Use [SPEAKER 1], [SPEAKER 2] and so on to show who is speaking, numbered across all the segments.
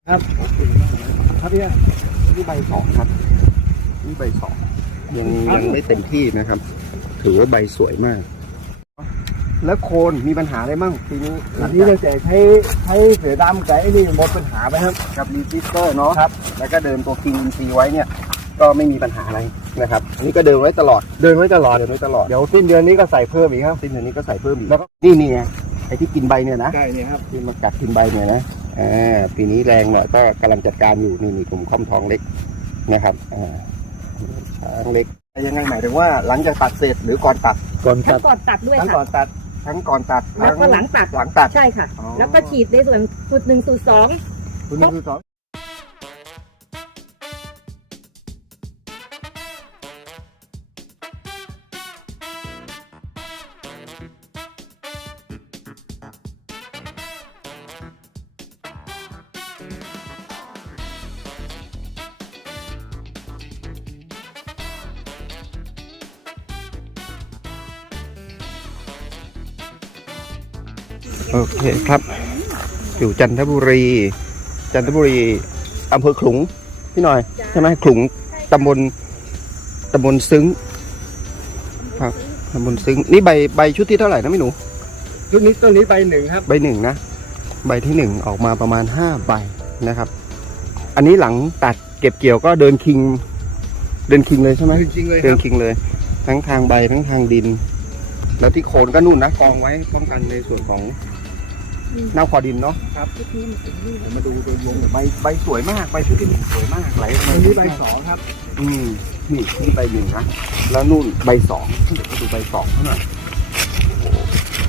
[SPEAKER 1] ครับครับพี่
[SPEAKER 2] นี่ใบสองครับนี่ใบสองยังไม่เต็มที่นะครับ ถือว่าใบสวยมาก แล้วโคนมีปัญหาอะไรมั่งปีนี้
[SPEAKER 1] อันนี้ตั้งแต่ใช้เสือดำกับไอ้นี่หมดปัญหาไปครับ
[SPEAKER 2] กับรีจิสเตอร์เนาะ
[SPEAKER 1] ครับ
[SPEAKER 2] แล้วก็เดินตัวคิงอินซีไว้เนี่ย ก็ไม่มีปัญหาอะไรนะครับ อันนี้ก็เดินไว้ตลอด
[SPEAKER 1] เดินไว้ตลอด
[SPEAKER 2] เดินไว้ตลอด
[SPEAKER 1] เดี๋ยวสิ้นเดือนนี้ก็ใส่เพิ่มอีกครับ
[SPEAKER 2] สิ้นเดือนนี้ก็ใส่เพิ่มอีกแล้วก็นี่ไงไอ้ที่กินใบเนี่ยนะ
[SPEAKER 1] ใช่เนี่ยครับ
[SPEAKER 2] ที่มากัดกินใบเนี่ยนะปีนี้แรงหน่อยก็กำลังจัดการอยู่นี่ผมค่อมทองเล็กนะครับช้างเล็กยังไงหมายถึงว่าหลังจากตัดเสร็จหรือก่อนตัด
[SPEAKER 1] ก่อน
[SPEAKER 3] ทั้
[SPEAKER 1] ตั
[SPEAKER 3] ง
[SPEAKER 1] ด
[SPEAKER 3] ก่อนตัดด้วย
[SPEAKER 2] ทั้ง
[SPEAKER 3] ค่ะ
[SPEAKER 2] ก่อนตัดทั้งก่อนตัด
[SPEAKER 3] แล้วก็หลังตัด
[SPEAKER 2] หลังตัด
[SPEAKER 3] ใช่ค่ะ
[SPEAKER 2] อ๋อ
[SPEAKER 3] แล้วก็ฉีดในส่วนสูตรหนึ่งสูตรสอง
[SPEAKER 1] คุณนึงสอง
[SPEAKER 2] โอเคครับอยู่จันทบุรีอำเภอขลุงพี่หน่อยใช่ไหมขลุงตำบลซึ้งครับตำบลซึ้งนี่ใบชุดที่เท่าไหร่นะพี่หนู
[SPEAKER 1] ชุดนี้ต้นนี้ใบหนึ่งครับ
[SPEAKER 2] ใบหนึ่งนะใบที่หนึ่งออกมาประมาณ5ใบนะครับ อันนี้หลังตัดเก็บเกี่ยวก็เดินคิงเลยใช่ไหม
[SPEAKER 1] จริงๆเลยค
[SPEAKER 2] เดิ
[SPEAKER 1] รั
[SPEAKER 2] น
[SPEAKER 1] บ
[SPEAKER 2] คิงเลย ทั้งทางใบทั้งทางดิน แล้วที่โคนก็นู่นนะกองไว้ป้องกันในส่วนของเน่าคอดินเนาะ
[SPEAKER 3] ชุดนี้มันถึงนี่
[SPEAKER 2] มาดูโดยรวมใบสวยมากใบชุดที่หนึ่งสวยมากไหลออก
[SPEAKER 1] อั
[SPEAKER 2] มาน
[SPEAKER 1] นี้ใบสองครับ
[SPEAKER 2] นี่ใบหนึ่งนะแล้วนู่นใบสองเดี๋ยวมาดูใบสองเท่านั้นโอ้โห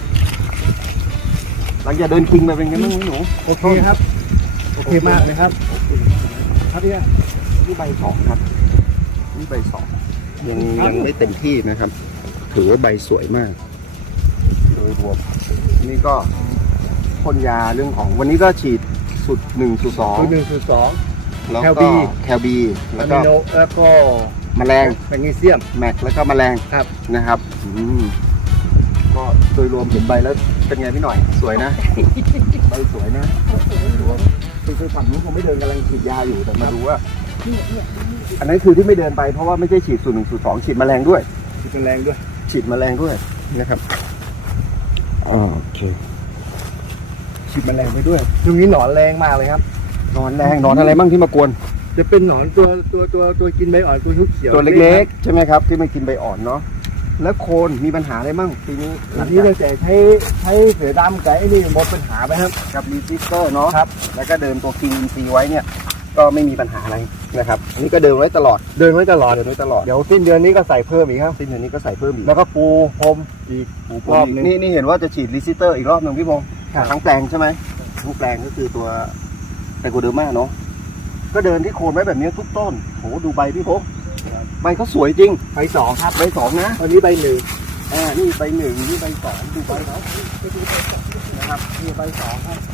[SPEAKER 2] หลังจากเดินคิงไปเป็นไงบ้างหนู
[SPEAKER 1] โอเคครับโอเคมากเลยครับครับพี่
[SPEAKER 2] นี่ใบสองครับนี่ใบสองยังไม่เต็มที่นะครับ ถือว่าใบสวยมาก โดยรวมนี่ก็พ่นยาเรื่องของวันนี้ก็ฉีดสูตร1สูตร
[SPEAKER 1] ชุดหนึ่งชุดสอง
[SPEAKER 2] 2แล้ว
[SPEAKER 1] แคล
[SPEAKER 2] ก็
[SPEAKER 1] บี
[SPEAKER 2] แคลบี
[SPEAKER 1] อะ
[SPEAKER 2] แล้ว
[SPEAKER 1] มิ
[SPEAKER 2] ก็
[SPEAKER 1] โนแล้วก็
[SPEAKER 2] แมลง
[SPEAKER 1] แมกนีเซียม
[SPEAKER 2] แม็กแล้วก็แมลง
[SPEAKER 1] ครับ
[SPEAKER 2] นะครับก็โดยรวมเห็นใบแล้วเป็นไงพี่หน่อยสวยนะ ใบสวยนะคือฝั่งนู้นคงไม่เดินกำลังฉีดยาอยู่แต่มาดูว่า อันนั้นคือที่ไม่เดินไปเพราะว่าไม่ใช่ฉีดสูตร1สูตร2ฉีดแมลงด้วย
[SPEAKER 1] ชุดแรงด้วย
[SPEAKER 2] ฉีดแมลงด้วยนะครับโอเคฉีดแมลงไปด้วย
[SPEAKER 1] ช่วงนี้หนอนแรงมากเลยครับ
[SPEAKER 2] นอนแรงนอนอะไรบ้างที่มากวน
[SPEAKER 1] จะเป็นหนอนตัวกินใบอ่อนตัวทุกเขียว
[SPEAKER 2] ตัวเล็กๆใช่ไหมครับที่มันกินใบอ่อนเนาะแล้วโคนมีปัญหาอะไรบ้างปีนี้
[SPEAKER 1] ๆอันนี้ตั้งแต่ใช้เสือดำกับไอ้นี่หมดปัญหาไปครับ
[SPEAKER 2] กับรีจิสเตอร์เนาะ
[SPEAKER 1] ครับ
[SPEAKER 2] แล้วก็เดินตัวคิงอินซีไว้เนี่ยก็ไม่มีปัญหาอะไรนะครับอันนี้ก็เดินไว้ตลอด
[SPEAKER 1] เดินไว้ตลอด
[SPEAKER 2] เดินไว้ตลอด
[SPEAKER 1] เดี๋ยวสิ้นเดือนนี้ก็ใส่เพิ่มอีกครับ
[SPEAKER 2] สิ้นเดือนนี้ก็ใส่เพิ่มอีก
[SPEAKER 1] แล้วก็ปูพรมอีกรอบหนึง
[SPEAKER 2] นี่เห็นว่าจะฉีดรีจิสเตอร์อีกรอบหนึ่งพี่พงศ์
[SPEAKER 1] ครับ
[SPEAKER 2] ทั้งแปลงใช่ไหมทั้งแปลงก็คือตัวไตรโคเดอร์มาเนาะก็เดินที่โคนไว้แบบนี้ทุกต้นโหดูใบพี่พงศ์ใบเขาสวยจริง
[SPEAKER 1] ใบสองครับ
[SPEAKER 2] ใบสองนะ
[SPEAKER 1] ตอนนี้ใบหนึ่ง
[SPEAKER 2] นี่ใบหนึ่งนี่ใบสองดูใบเขานะครับ
[SPEAKER 1] นี่ใบสองครับ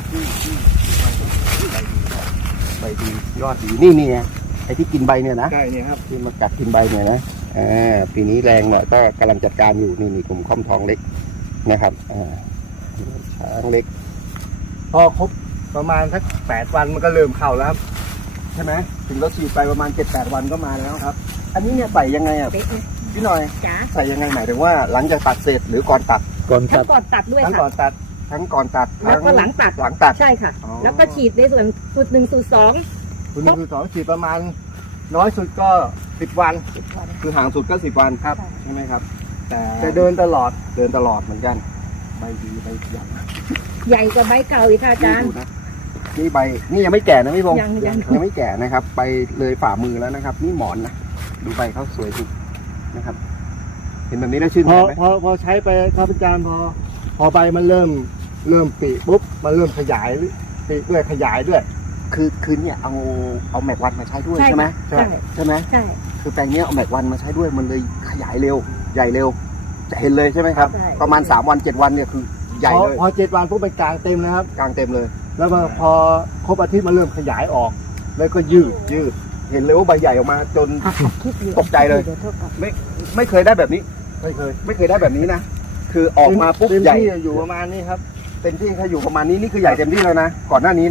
[SPEAKER 2] ใบดียอดดีนี่ไงไอ้ที่กินใบเนี่ยนะ
[SPEAKER 1] ใช่เนี่ยครับ
[SPEAKER 2] ที่มากัดกินใบเนี่ยนะปีนี้แรงหน่อยก็กำลังจัดการอยู่นี่ผมค่อมทองเล็กนะครับช้างเล็ก
[SPEAKER 1] พอครบประมาณสัก8 วันมันก็เริ่มเข้าแล้วครับ
[SPEAKER 2] ใช่ไหมถึงเราฉีดไปประมาณ 7-8 วันก็มาแล้วครับ อันนี้เนี่ยใส่ยังไงอ่ะ
[SPEAKER 3] เป๊ะเลย
[SPEAKER 2] พี่หน่อย
[SPEAKER 3] จ้า
[SPEAKER 2] ใส่ยังไงหมายถึงว่าหลังจากตัดเสร็จหรือก่อนตัด
[SPEAKER 1] ก่อน
[SPEAKER 3] ทั้
[SPEAKER 1] ตั
[SPEAKER 3] ง
[SPEAKER 1] ด
[SPEAKER 3] ก่อนตัดด้วย
[SPEAKER 2] ทั้ง
[SPEAKER 3] ค่ะ
[SPEAKER 2] ก่อนตัดทั้งก่อนตัด
[SPEAKER 3] แล้วก็หลังตัด
[SPEAKER 2] หลังตัด
[SPEAKER 3] ใช่ค่ะ
[SPEAKER 2] อ๋อ
[SPEAKER 3] แล้วก็ฉีดในส่วนสูตรหนึ่งสูตรสอง
[SPEAKER 1] คุณนึงสองฉีดประมาณน้อยสุดก็10 วัน
[SPEAKER 2] คือห่างสุดก็10 วัน
[SPEAKER 1] ครับ
[SPEAKER 2] ใช่ไหมครับ
[SPEAKER 1] แต่
[SPEAKER 2] แต่
[SPEAKER 1] เดินตลอด
[SPEAKER 2] เดินตลอดเหมือนกันใบดีใบใหญ่
[SPEAKER 3] ใหญ่กว่าใบเก่าอีกค่ะอาจารย์
[SPEAKER 2] ดูนะนี่ใบนี่ยังไม่แก่นะพี่พงศ์
[SPEAKER 3] ยัง
[SPEAKER 2] ไม่แก่นะครับไปเลยฝ่ามือแล้วนะครับ นี่หมอนนะดูใบเขาสวยจริงนะครับ เห็นแบบนี้แล้วชื่น
[SPEAKER 1] พ
[SPEAKER 2] ใจ
[SPEAKER 1] อ
[SPEAKER 2] ไหม
[SPEAKER 1] พอใช้ไปครับอาจารย์พอใบมันเริ่มปีปุ๊บมันเริ่มขยายปีด้วยขยายด้วย
[SPEAKER 2] คือเนี่ยเอาแม็กวันมาใช้ด้วย
[SPEAKER 3] ใช่
[SPEAKER 2] ใช่ไหม
[SPEAKER 3] ใช่
[SPEAKER 2] ใช่ไหม
[SPEAKER 3] ใช่
[SPEAKER 2] คือแปลงเนี้ยเอาแม็กวันมาใช้ด้วยมันเลยขยายเร็วใหญ่เร็วจะเห็นเลยใช่ไหมครับ
[SPEAKER 3] ใช่
[SPEAKER 2] ประมาณ3 วัน 7 วันเนี่ยคือใหญ่เลย
[SPEAKER 1] พอ7 วันปุ๊บเป็นกลางเต็มเลยครับ
[SPEAKER 2] กลางเต็มเลย
[SPEAKER 1] แล้วพอครบอาทิตย์มันเริ่มขยายออก แล้วก็ยืด
[SPEAKER 2] เห็นเลยว่าใบใหญ่ออกมาจน
[SPEAKER 3] คิดอยู่
[SPEAKER 2] ตกใจเลย
[SPEAKER 3] ดี๋วท่ากับ
[SPEAKER 2] ไม่เคยได้แบบนี้
[SPEAKER 1] ไม่เคย
[SPEAKER 2] ไม่เคยได้แบบนี้นะคือออกมาปุ๊บ
[SPEAKER 1] เต็ม
[SPEAKER 2] ใหญ่
[SPEAKER 1] ที่อยู่ประมาณนี้ครับ
[SPEAKER 2] เต็มที่เขาอยู่ประมาณนี้นี่คือใหญ่เต็มที่แล้วนะก่อนหน้านี้นะ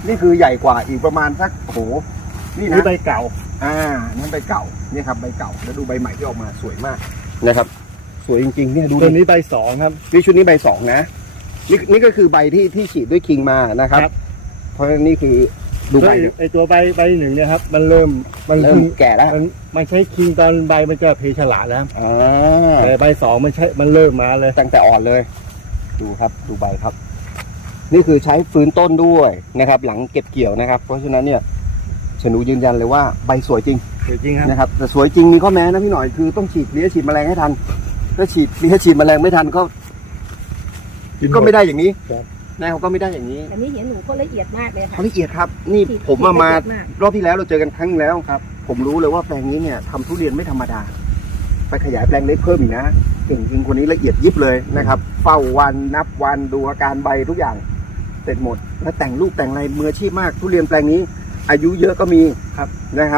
[SPEAKER 2] นี่คือใหญ่กว่าอีกประมาณสักโอ้โหนี่
[SPEAKER 1] นี่
[SPEAKER 2] นะ
[SPEAKER 1] ใบเก่า
[SPEAKER 2] นั่นใบเก่าเนี่ยครับใบเก่าแล้วดูใบใหม่ที่ออกมาสวยมากนะครับ สวยจริงๆเนี่ยดู
[SPEAKER 1] ตัว
[SPEAKER 2] ดิ
[SPEAKER 1] นี้ใบสองครับ
[SPEAKER 2] นี่ชุดนี้ใบสองนะนี่ก็คือใบที่ฉีดด้วยคิงมานะครับ
[SPEAKER 1] ครับ
[SPEAKER 2] เพราะฉะนั้นนี่คือดูใบเนี่ย
[SPEAKER 1] ไอตัวใบหนึ่งเนี่ยครับมันเริ่ม
[SPEAKER 2] แก่แล้ว
[SPEAKER 1] มันใช้คิงตอนใบมันจะเพฉลาดแล้วครับ
[SPEAKER 2] อ่า
[SPEAKER 1] แต่ใบสองมันเริ่มมาเลย
[SPEAKER 2] ตั้งแต่อ่อนเลย ดูครับดูใบครับ นี่คือใช้ฟื้นต้นด้วยนะครับ หลังเก็บเกี่ยวนะครับ เพราะฉะนั้นเนี่ยฉนูยืนยันเลยว่าใบสวยจริง
[SPEAKER 1] จริงครับ
[SPEAKER 2] นะครับแต่สวยจริงมีข้อแม้นะพี่หน่อยคือต้องฉีดเลี้ยฉีดแมลงให้ทันถ้าฉีดแมลงไม่ทันก็ไม่ได้อย่างนี้
[SPEAKER 1] ครับ
[SPEAKER 2] นะครับก็ไม่ได้อย่างนี้
[SPEAKER 3] อันนี้เห็นหนูก็ละเอียดมากเลยค่ะ
[SPEAKER 2] เขาละเอียดครับ นี่ผมมารอบที่แล้วเราเจอกันครั้งนึงแล้วครับ ผมรู้เลยว่าแปลงนี้เนี่ยทำทุเรียนไม่ธรรมดา ไปขยายแปลงเล็กเพิ่มอีกนะเก่งจริงคนนี้ละเอียดยิบเลยนะครับ เฝ้าวันนับวันดูอาการใบทุกอย่างเสร็จหมด แล้วแต่งลูกแต่งอะไรมืออาชีพมาก ทุเรียนแปลงนี้ อายุเยอะก็มี
[SPEAKER 1] ครับ
[SPEAKER 2] นะครับ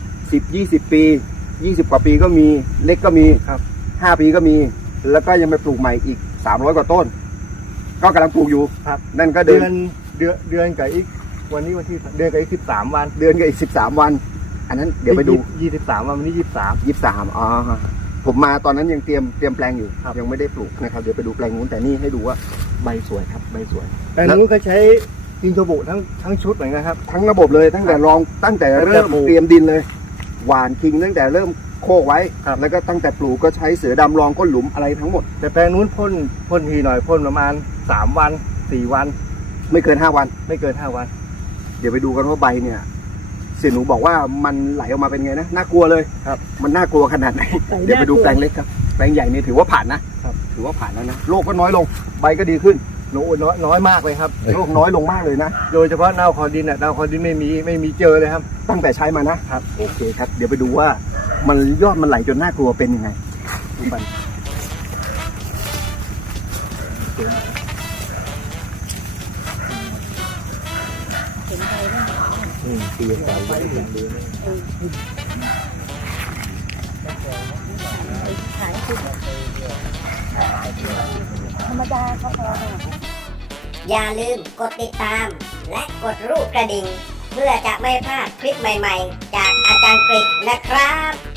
[SPEAKER 2] 10-20 ปี 20 กว่าปีก็มีเล็กก็มี
[SPEAKER 1] ครับ
[SPEAKER 2] 5 ปีก็มี แล้วก็ยังไปปลูกใหม่อีก300 กว่าต้น ก็กำลังปลูกอยู่
[SPEAKER 1] ครับ
[SPEAKER 2] นั่นก็
[SPEAKER 1] เดื
[SPEAKER 2] เดื
[SPEAKER 1] อ
[SPEAKER 2] อน
[SPEAKER 1] นเดือนกับอีกวันนี้วันที่เดือนกับอีก13 วัน
[SPEAKER 2] เดือนกับอีก13 วัน อันนั้นเดี๋ยวไปดู
[SPEAKER 1] 23 วันวันนี้23
[SPEAKER 2] 23อ๋อผมมาตอนนั้นยังเตรียมแปลงอยู่
[SPEAKER 1] ครับ
[SPEAKER 2] ยังไม่ได้ปลูกนะครับเดี๋ยวไปดูแปลงนู้นแต่นี่ให้ดูว่าใบสวยครับใบสวย
[SPEAKER 1] แต่นู้นก็ใช้อินโทรบุทั้งชุดเหมือนกันครับ
[SPEAKER 2] ทั้งระบบเลยตั้งแต่ตั้งแต่เริ่ม
[SPEAKER 1] ตั้งแต่ปลูก
[SPEAKER 2] เตรียมดินเลย หว่านคิงตั้งแต่เริ่มโคกไว้
[SPEAKER 1] ครับ
[SPEAKER 2] แล้วก็ตั้งแต่ปลูกก็ใช้เสือดำรองก้นหลุมอะไรทั้งหมด
[SPEAKER 1] แต่แปลงนู้นพ่นทีหน่อยพ่นประมาณ3 วัน 4 วัน
[SPEAKER 2] ไม่เกิน5 วัน
[SPEAKER 1] ไม่เกิน 5 วัน
[SPEAKER 2] เดี๋ยวไปดูกันว่าใบเนี่ยเสี่ยหนูบอกว่ามันไหลออกมาเป็นไงนะน่ากลัวเลย
[SPEAKER 1] ครับ
[SPEAKER 2] มันน่ากลัวขนาดไหนเดี๋ยวไปดูแปลงเล็กครับแปลงใหญ่นี่ถือว่าผ่านนะครับ ถือว่าผ่านแล้วนะโรคก็น้อยลงใบก็ดีขึ้น
[SPEAKER 1] น้อยมากเลยครับ
[SPEAKER 2] โรคน้อยลงมากเลยนะ
[SPEAKER 1] โดยเฉพาะเน่าคอดินเน่าคอดินไม่มีเจอเลยครับ
[SPEAKER 2] ตั้งแต่ใช้มานะครับ โอเคครับ เดี๋ยวไปดูว่ามันยอดมันไหลจนน่ากลัวเป็นยังไงดูไป
[SPEAKER 3] เห็นใบแล้ว
[SPEAKER 1] เตียงใบอย่างดี
[SPEAKER 3] ขายคือธรรมดาเขาพอค่ะ
[SPEAKER 4] อย่าลืมกดติดตาม และกดรูปกระดิ่ง เพื่อจะไม่พลาดคลิปใหม่ๆ จากอาจารย์กฤษนะครับ